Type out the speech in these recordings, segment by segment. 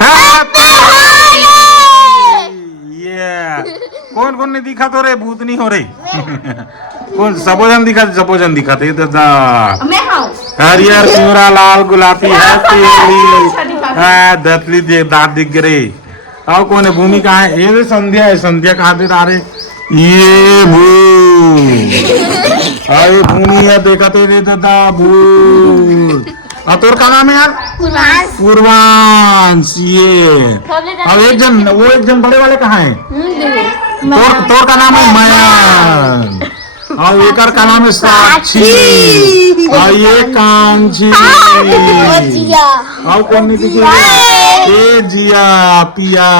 Happy ये कौन कौन ने दिखा तो रे भूत नहीं हो रही कौन सबोजन दिखा थे दादा हरियर पिवरा लाल गुलाबी हैप्पी होली दतली दे दांत दिख गए आओ कौन है भूमि कहाँ है ये संध्या है संध्या कहाँ पे आ रहे ये अरे भूमि है देखा तेरे दादा भूत तोर का नाम है यार पूर्वांश ये अब एक जन बड़े वाले कहाँ है तोर का नाम है मयंक और एक का नाम है साक्षी और ये कांची और कौन नहीं दिखे ए जिया पिया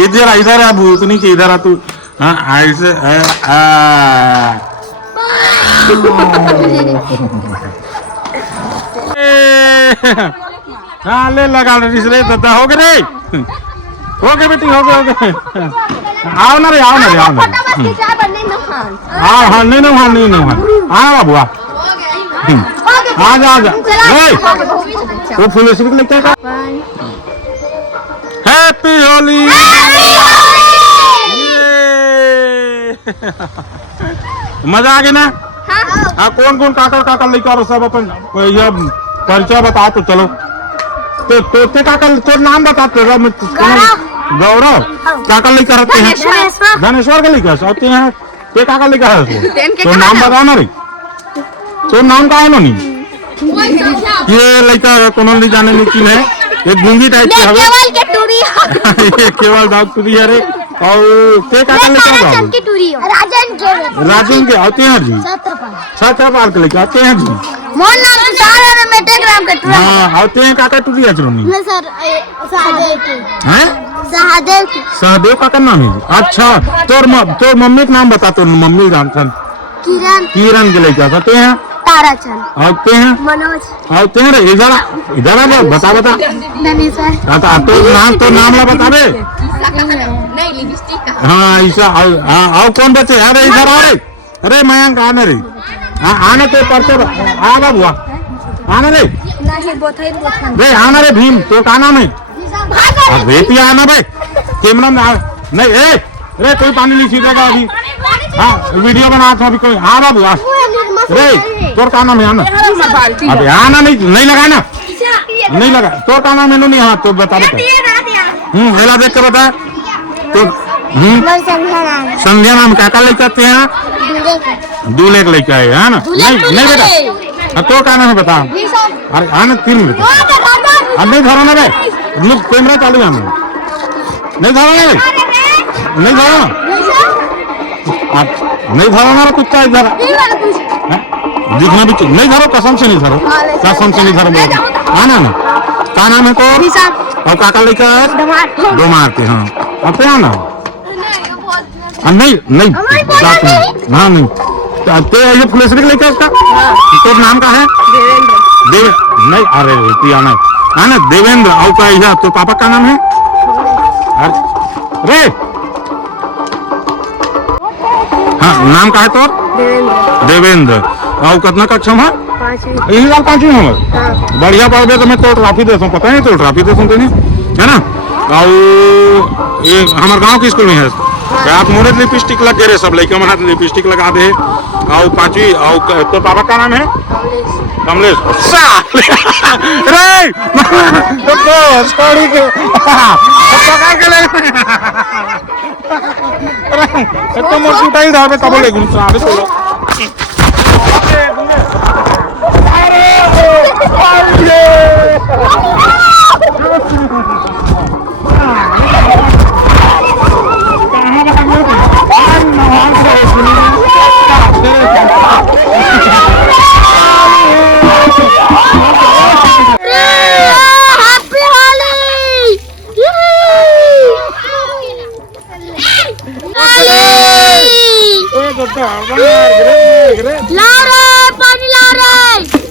इधर इधर आ भूतनी के इधर आ तू हाँ ऐसे हाँ ले लगा रे दादा हो गए बेटी हो गए आओ ना रे हाँ नहीं हाँ बाबू आ जा वो फूल से लगता है हैप्पी होली मजा आ गया ना हाँ कौन कौन काका लेकर सब अपन ये परिचय बता तो चलो तो काका तो नाम बता तो गौरव काका लेकर आते हैं धनेश्वर के लेकर आते हैं ये काका लेकर आते तो नाम बताओ ना रे तो नाम का है ना नहीं ये लड़का कौन नहीं जाने में की है ये गूंगी टाइप की है ये केवल दाग टूरी है रे और के काका लेकर राजन के आते हैं जी छत्रपाल के लेकर आते हैं जी हाँ आते हैं काका टूरी है सहदेव काका नाम है अच्छा तोर मम्मी का नाम बता तो मम्मी का नाम किरण के लेकर आते हैं आते हैं मनोज आते हैं इधर बता तो नाम ला बता दे हाँ ऐसा आओ कौन बचे अरे इधर आ रे अरे मयंक आने रे आने तो परचे आ बाबू आना रे आना रे भीम तो का नाम है बेटी आना भाई कैमरा में नहीं रे कोई पानी नहीं छीटेगा अभी हाँ वीडियो बना था अभी कोई हाँ बाबू आ रे तोर का नाम है आना अभी आना नहीं लगाना नहीं लगा तोर का नाम है नहीं हाँ तो बता हेला देख के बता तो संध्या नाम काका लेके आते हैं दूल्हे को लेके आए है ना नहीं बेटा तो का नाम है बता अरे आना 3 मिनट अब नहीं धरो ना भाई कैमरा चालू है नहीं धरो ना नहीं धरो ना नहीं धरो ना कुत्ता इधर दिखना भी नहीं धरो कसम से नहीं धरो आना ना का नाम है तो और काका लेकर दो मारते हाँ अब पे आना नहीं हाँ नहीं तो ये फुलेसरी लेकर उसका तो नाम का है देवेंद्र नहीं अरे पियाना है ना देवेंद्र और का यह तो पापा का नाम है अरे हाँ नाम का है तो देवेंद्र और कितना कक्षा है 5वीं में बढ़िया पढ़ तो मैं तो ट्रॉफी दे पता नहीं तो ट्रॉफी दे सुनते नहीं है ना और ये हमारे गांव के स्कूल में है आप मोरे लिपस्टिक लग गए सब लड़के मन लिपस्टिक लगा दे और 5वीं और तो पापा का नाम है कमलेश रे तो स्टोरी के पकड़ के ले तो मोर उठाई धावे तब ले गुन सारे सोलो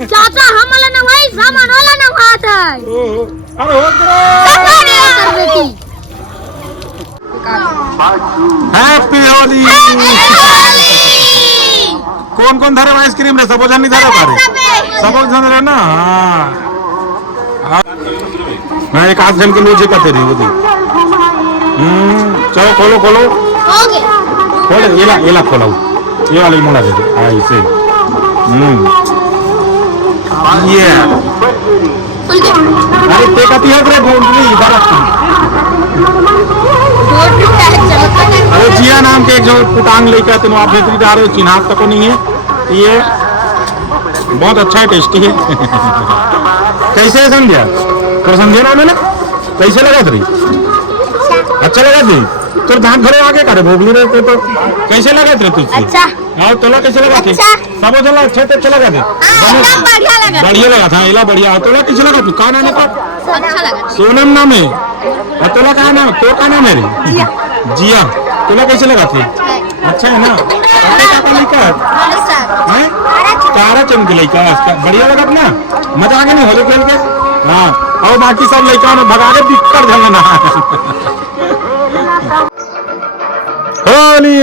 चाचा हमला ना भाई सामान वाला ना भात है अरे हैप्पी होली कौन कौन कौन धरे आइसक्रीम रे सब जन नहीं धरे पारे सब जन रे ना हां मैं एक आध जन के लिए जेका तेरी वो देख चलो खोलो खोलो हो गया खोल ये खोलो ये वाली मुड़ा दे दे ऐसे ये खुल गया अरे ते का तिया रे बोल नहीं इधर बोर्ड पे चलता है अरे जिया नाम के एक जो पुटांग लेकर तुम आप बेहतरी डाल रहे हो चिन्हात तक नहीं है ये बहुत अच्छा है टेस्टी है कैसे है समझा तो समझे ना मैंने कैसे लगा तेरी अच्छा लगा थी तो दांत भरे आगे करे भोगली रहे तो कैसे लगा थे तुझसे अच्छा हाँ तोला कैसे लगा थे अच्छा। सब चला अच्छे तो अच्छा लगा थे एकदम बढ़िया लगा बढ़िया लगा था इला बढ़िया तोला कैसे लगा तू कहाँ नाम है अच्छा लगा सोनम नाम है और तोला कहाँ नाम तो कहाँ नाम है रे जिया तोला कैसे लगा थे अच्छा है ना लड़का है तारा चमकी लड़का बढ़िया लगा ना मजा आ गया नहीं होली खेल के हाँ और बाकी सब लड़का में भगा के दिक्कत झलना होली